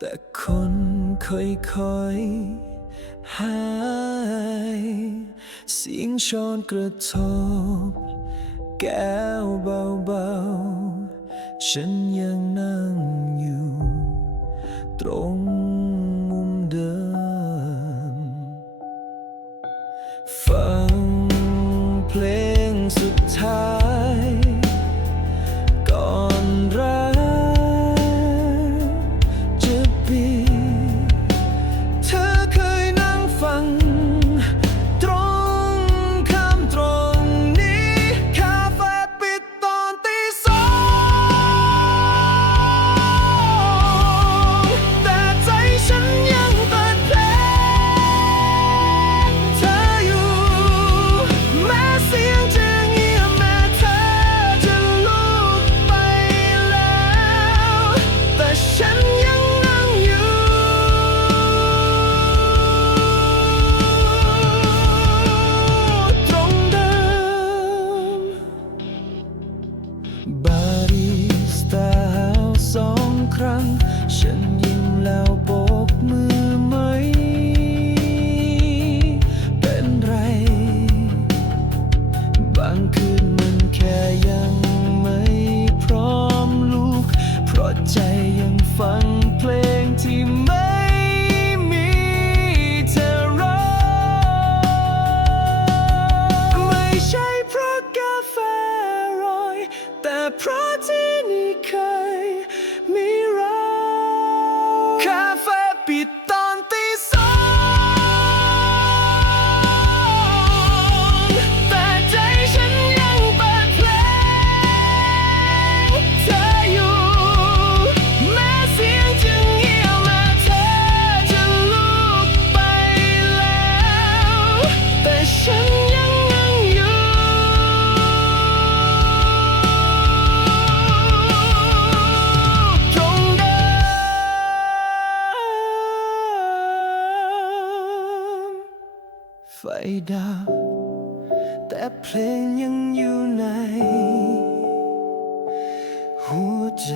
แต่คนค่อยค่อยหาย เสียงช้อนกระทบ แก้วเบาๆ ฉันยังนั่งอยู่ ตรงมุมเดิม ฟังเพลงสุดท้าย ที่ไม่มีเธอรัไม่ใช่เพราะกาแฟอร่อย แต่เพราะ ดับ แต่เพลงยังอยู่ในหัวใจ